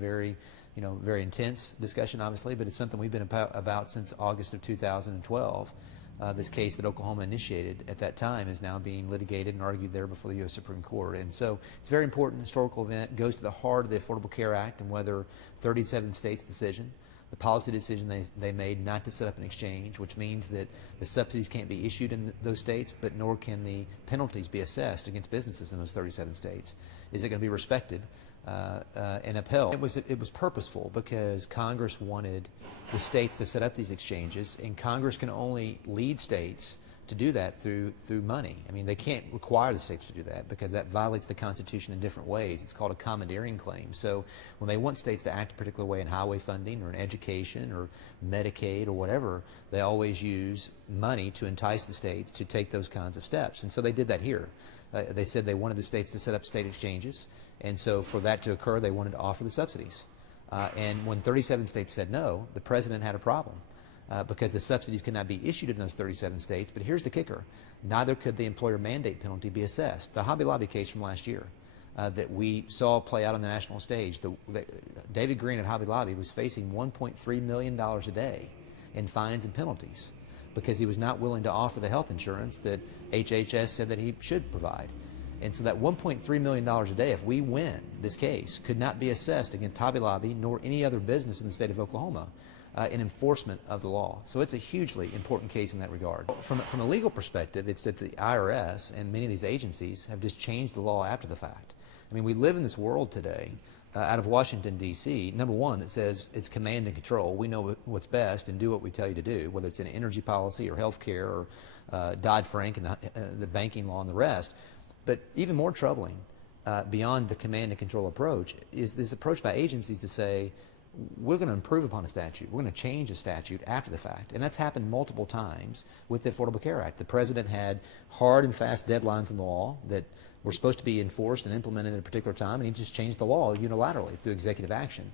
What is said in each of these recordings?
Very, very intense discussion, obviously, but it's something we've been about since August of 2012. This case that Oklahoma initiated at that time is now being litigated and argued there before the U.S. Supreme Court. And so it's a very important historical event. It goes to the heart of the Affordable Care Act and whether 37 states' decision, the policy decision they made not to set up an exchange, which means that the subsidies can't be issued in those states, but nor can the penalties be assessed against businesses in those 37 states. Is it going to be respected and upheld? It was purposeful because Congress wanted the states to set up these exchanges, and Congress can only lead states to do that through money. I mean, they can't require the states to do that because that violates the Constitution in different ways. It's called a commandeering claim. So when they want states to act a particular way in highway funding or in education or Medicaid or whatever, they always use money to entice the states to take those kinds of steps. And so they did that here. They said they wanted the states to set up state exchanges, and so for that to occur, they wanted to offer the subsidies. And when 37 states said no, the president had a problem. Because the subsidies could not be issued in those 37 states. But here's the kicker. Neither could the employer mandate penalty be assessed. The Hobby Lobby case from last year that we saw play out on the national stage, David Green at Hobby Lobby was facing $1.3 million a day in fines and penalties because he was not willing to offer the health insurance that HHS said that he should provide. And so that $1.3 million a day, if we win this case, could not be assessed against Hobby Lobby nor any other business in the state of Oklahoma in enforcement of the law. So it's a hugely important case in that regard. From a legal perspective, it's that the IRS and many of these agencies have just changed the law after the fact. I mean, we live in this world today out of Washington, D.C., number one, that says it's command and control. We know what's best and do what we tell you to do, whether it's in energy policy or health care or Dodd-Frank and the banking law and the rest. But even more troubling, beyond the command and control approach, is this approach by agencies to say, we're going to improve upon a statute. We're going to change a statute after the fact. And that's happened multiple times with the Affordable Care Act. The president had hard and fast deadlines in the law that were supposed to be enforced and implemented at a particular time, and he just changed the law unilaterally through executive action.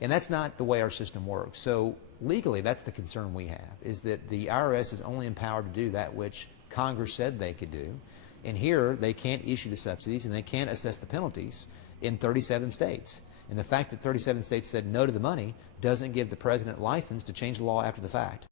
And that's not the way our system works. So legally, that's the concern we have, is that the IRS is only empowered to do that which Congress said they could do. And here, they can't issue the subsidies and they can't assess the penalties in 37 states. And the fact that 37 states said no to the money doesn't give the president license to change the law after the fact.